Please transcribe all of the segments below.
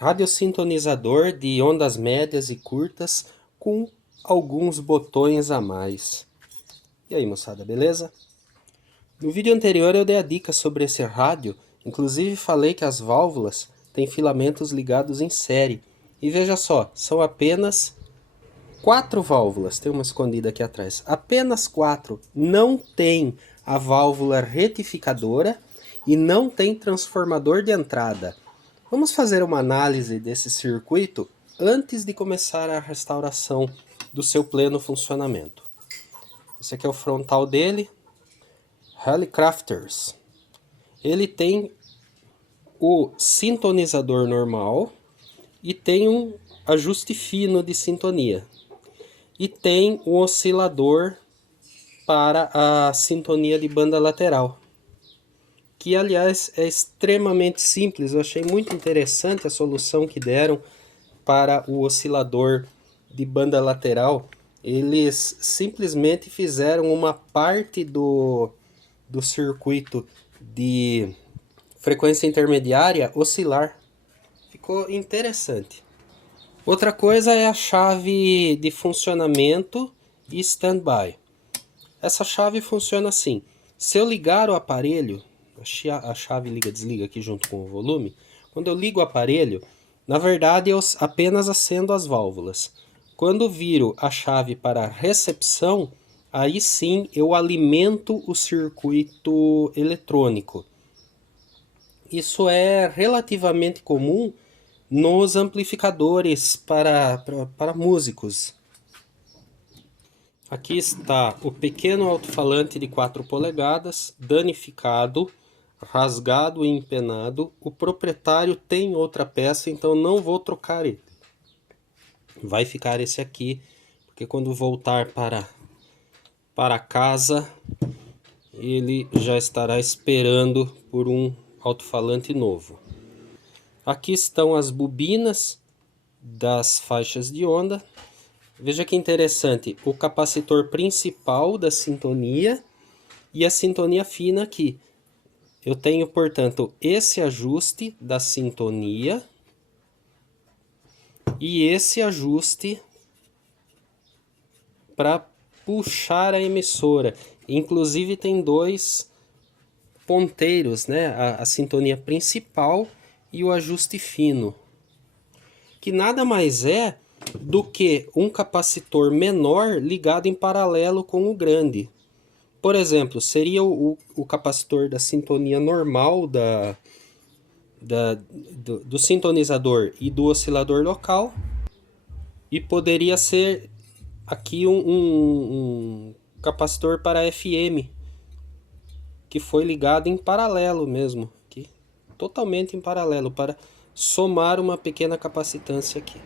Radiosintonizador de ondas médias e curtas com alguns botões a mais. E aí, moçada, beleza? No vídeo anterior eu dei a dica sobre esse rádio, inclusive falei que as válvulas têm filamentos ligados em série. E veja só, são apenas 4 válvulas, tem uma escondida aqui atrás. Apenas 4, não tem a válvula retificadora e não tem transformador de entrada. Vamos fazer uma análise desse circuito antes de começar a restauração do seu pleno funcionamento. Esse aqui é o frontal dele, Hallicrafters. Ele tem o sintonizador normal e tem um ajuste fino de sintonia. E tem um oscilador para a sintonia de banda lateral, que aliás é extremamente simples. Eu achei muito interessante a solução que deram para o oscilador de banda lateral. Eles simplesmente fizeram uma parte do circuito de frequência intermediária oscilar. Ficou interessante. Outra coisa é a chave de funcionamento e standby. Essa chave funciona assim: se eu ligar o aparelho, a chave liga-desliga aqui junto com o volume, quando eu ligo o aparelho, na verdade eu apenas acendo as válvulas. Quando viro a chave para recepção, aí sim eu alimento o circuito eletrônico. Isso é relativamente comum nos amplificadores para músicos. Aqui está o pequeno alto-falante de 4 polegadas, danificado, rasgado e empenado. O proprietário tem outra peça, então não vou trocar ele. Vai ficar esse aqui, porque quando voltar para casa, ele já estará esperando por um alto-falante novo. Aqui estão as bobinas das faixas de onda. Veja que interessante, o capacitor principal da sintonia e a sintonia fina aqui. Eu tenho, portanto, esse ajuste da sintonia e esse ajuste para puxar a emissora. Inclusive tem dois ponteiros, né? A sintonia principal e o ajuste fino, que nada mais é do que um capacitor menor ligado em paralelo com o grande. Por exemplo, seria o capacitor da sintonia normal do sintonizador e do oscilador local, e poderia ser aqui um capacitor para FM, que foi ligado em paralelo mesmo, aqui, totalmente em paralelo, para somar uma pequena capacitância aqui.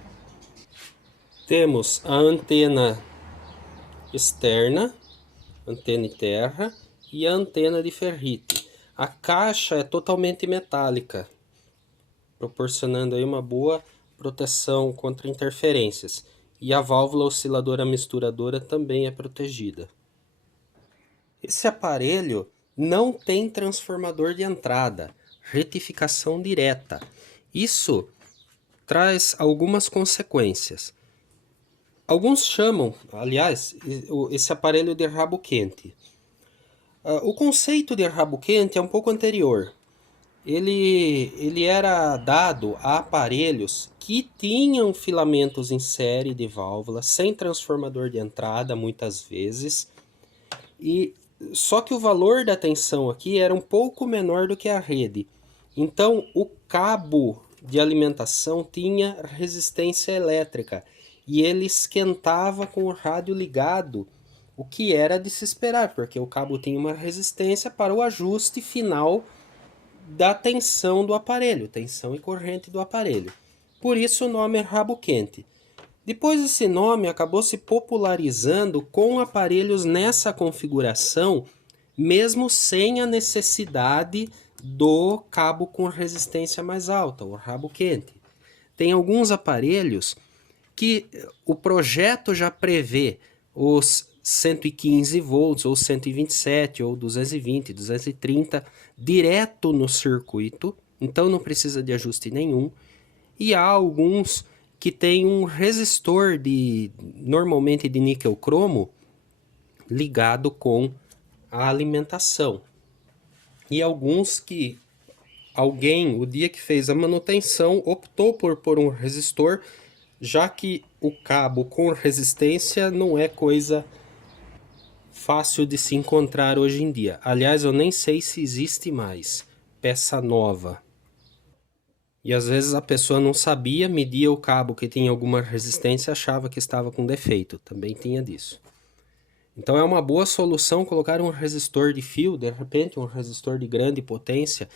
Temos a antena externa, antena de terra, e a antena de ferrite. A caixa é totalmente metálica, proporcionando aí uma boa proteção contra interferências. E a válvula osciladora misturadora também é protegida. Esse aparelho não tem transformador de entrada, retificação direta. Isso traz algumas consequências. Alguns chamam, aliás, esse aparelho de rabo quente. O conceito de rabo quente é um pouco anterior. Ele era dado a aparelhos que tinham filamentos em série de válvula, sem transformador de entrada, muitas vezes. Só que o valor da tensão aqui era um pouco menor do que a rede. Então, o cabo de alimentação tinha resistência elétrica e ele esquentava com o rádio ligado, o que era de se esperar, porque o cabo tinha uma resistência para o ajuste final da tensão do aparelho, tensão e corrente do aparelho. Por isso o nome é rabo quente. Depois esse nome acabou se popularizando com aparelhos nessa configuração, mesmo sem a necessidade do cabo com resistência mais alta, o rabo quente. Tem alguns aparelhos que o projeto já prevê os 115 volts, ou 127, ou 220, 230, direto no circuito, então não precisa de ajuste nenhum. E há alguns que têm um resistor normalmente de níquel cromo ligado com a alimentação. E alguns que alguém, o dia que fez a manutenção, optou por pôr um resistor, já que o cabo com resistência não é coisa fácil de se encontrar hoje em dia. Aliás, eu nem sei se existe mais peça nova. E às vezes a pessoa não sabia, media o cabo que tinha alguma resistência e achava que estava com defeito. Também tinha disso. Então é uma boa solução colocar um resistor de fio, de repente um resistor de grande potência,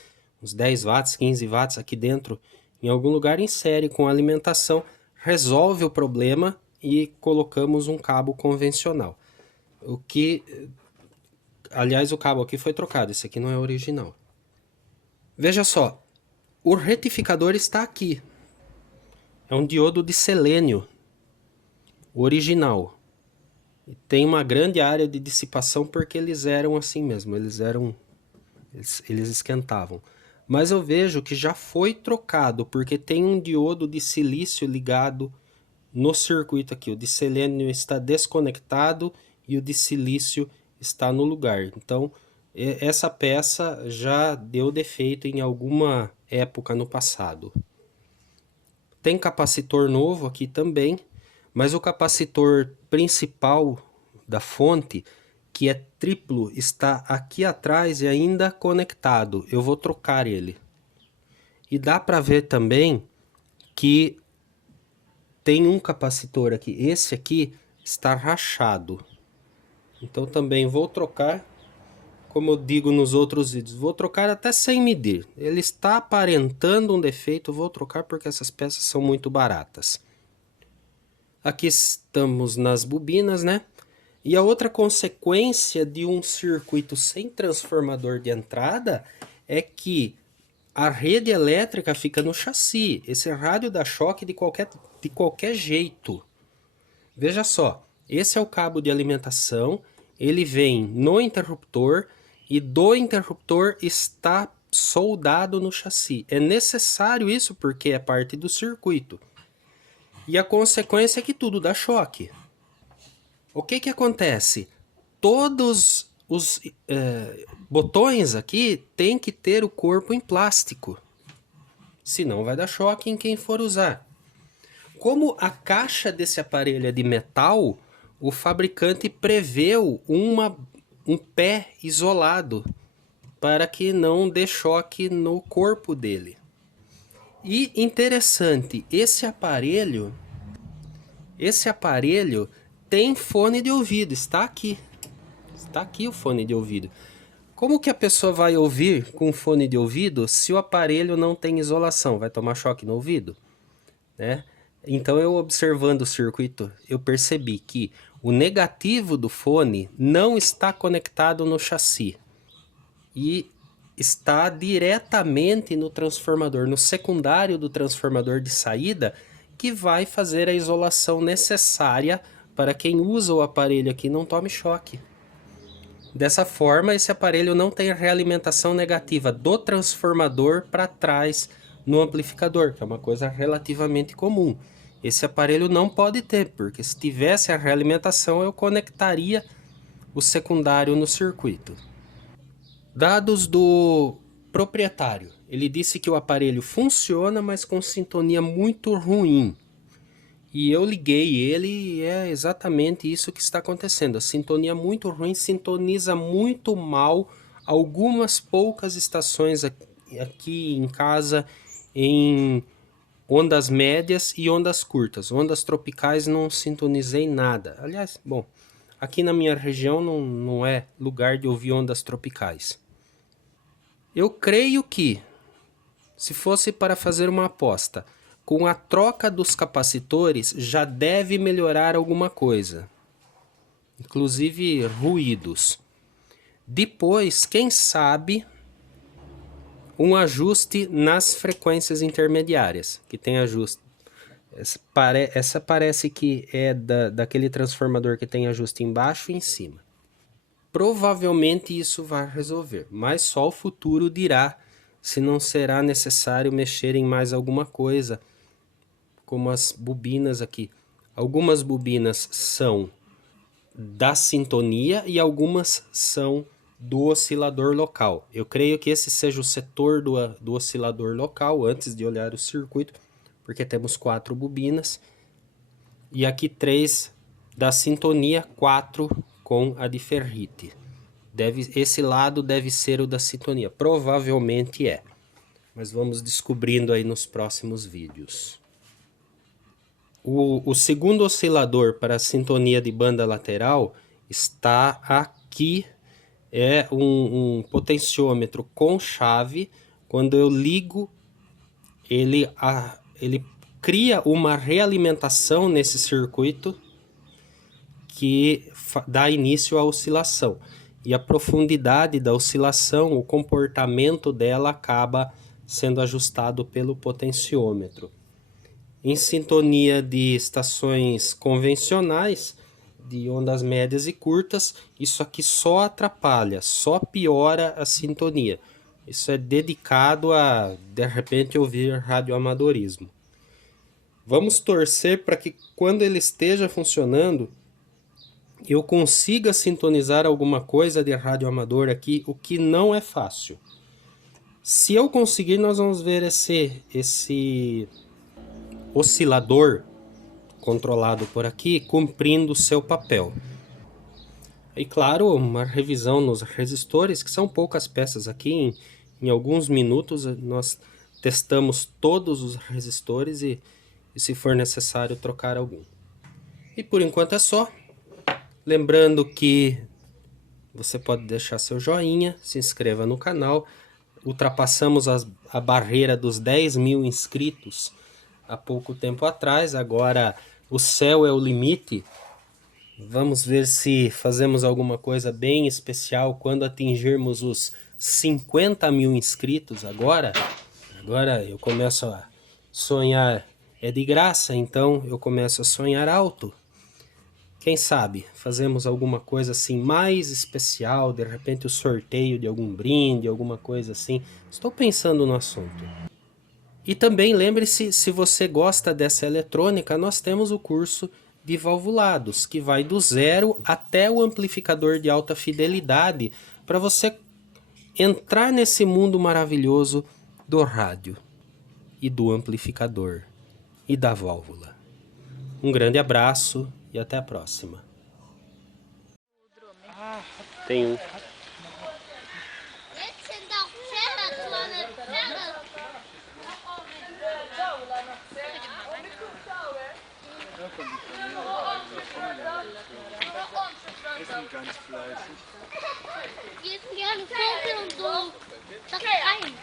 uns 10 watts, 15 watts aqui dentro, em algum lugar em série com alimentação, resolve o problema e colocamos um cabo convencional. Aliás, o cabo aqui foi trocado, esse aqui não é original. Veja só, o retificador está aqui. É um diodo de selênio, original. Tem uma grande área de dissipação porque eles eram assim mesmo, eles esquentavam. Mas eu vejo que já foi trocado, porque tem um diodo de silício ligado no circuito aqui. O de selênio está desconectado e o de silício está no lugar. Então, essa peça já deu defeito em alguma época no passado. Tem capacitor novo aqui também, mas o capacitor principal da fonte, que é triplo, está aqui atrás e ainda conectado. Eu vou trocar ele. E dá para ver também que tem um capacitor aqui. Esse aqui está rachado. Então também vou trocar, como eu digo nos outros vídeos, vou trocar até sem medir. Ele está aparentando um defeito, vou trocar porque essas peças são muito baratas. Aqui estamos nas bobinas, né? E a outra consequência de um circuito sem transformador de entrada é que a rede elétrica fica no chassi. Esse rádio dá choque de qualquer jeito. Veja só, esse é o cabo de alimentação, ele vem no interruptor e do interruptor está soldado no chassi. É necessário isso porque é parte do circuito. E a consequência é que tudo dá choque. O que acontece? Todos os botões aqui tem que ter o corpo em plástico. Senão vai dar choque em quem for usar. Como a caixa desse aparelho é de metal, o fabricante preveu um pé isolado para que não dê choque no corpo dele. E interessante, esse aparelho tem fone de ouvido, está aqui. Está aqui o fone de ouvido. Como que a pessoa vai ouvir com fone de ouvido se o aparelho não tem isolação? Vai tomar choque no ouvido? Né? Então, eu observando o circuito, eu percebi que o negativo do fone não está conectado no chassi. E está diretamente no transformador, no secundário do transformador de saída, que vai fazer a isolação necessária para quem usa o aparelho aqui não tome choque. Dessa forma, esse aparelho não tem realimentação negativa do transformador para trás no amplificador, que é uma coisa relativamente comum. Esse aparelho não pode ter, porque se tivesse a realimentação, eu conectaria o secundário no circuito. Dados do proprietário. Ele disse que o aparelho funciona, mas com sintonia muito ruim. E eu liguei ele e é exatamente isso que está acontecendo. A sintonia muito ruim, sintoniza muito mal algumas poucas estações aqui em casa em ondas médias e ondas curtas. Ondas tropicais não sintonizei nada. Aliás, bom, aqui na minha região não é lugar de ouvir ondas tropicais. Eu creio que, se fosse para fazer uma aposta, com a troca dos capacitores já deve melhorar alguma coisa. Inclusive ruídos. Depois, quem sabe, um ajuste nas frequências intermediárias, que tem ajuste. Essa parece que é daquele transformador que tem ajuste embaixo e em cima. Provavelmente isso vai resolver, mas só o futuro dirá se não será necessário mexer em mais alguma coisa como as bobinas aqui. Algumas bobinas são da sintonia e algumas são do oscilador local. Eu creio que esse seja o setor do oscilador local, antes de olhar o circuito, porque temos 4 bobinas. E aqui 3 da sintonia, 4 com a de ferrite. Esse lado deve ser o da sintonia. Provavelmente é. Mas vamos descobrindo aí nos próximos vídeos. O segundo oscilador para a sintonia de banda lateral está aqui. É um potenciômetro com chave. Quando eu ligo, ele cria uma realimentação nesse circuito que dá início à oscilação. E a profundidade da oscilação, o comportamento dela acaba sendo ajustado pelo potenciômetro. Em sintonia de estações convencionais, de ondas médias e curtas, isso aqui só atrapalha, só piora a sintonia. Isso é dedicado a, de repente, ouvir radioamadorismo. Vamos torcer para que quando ele esteja funcionando, eu consiga sintonizar alguma coisa de radioamador aqui, o que não é fácil. Se eu conseguir, nós vamos ver esse oscilador controlado por aqui cumprindo o seu papel. E claro, uma revisão nos resistores, que são poucas peças aqui. Em alguns minutos nós testamos todos os resistores e se for necessário trocar algum. E por enquanto é só. Lembrando que você pode deixar seu joinha, se inscreva no canal. Ultrapassamos a barreira dos 10.000 inscritos há pouco tempo atrás. Agora o céu é o limite. Vamos ver se fazemos alguma coisa bem especial quando atingirmos os 50.000 inscritos agora. Agora eu começo a sonhar, é de graça, então eu começo a sonhar alto. Quem sabe fazemos alguma coisa assim mais especial, de repente o sorteio de algum brinde, alguma coisa assim. Estou pensando no assunto. E também lembre-se, se você gosta dessa eletrônica, nós temos o curso de valvulados, que vai do 0 até o amplificador de alta fidelidade, para você entrar nesse mundo maravilhoso do rádio e do amplificador e da válvula. Um grande abraço e até a próxima. Tem um. Ganz fleißig. Die essen gerne Vogel und so. Das ist rein.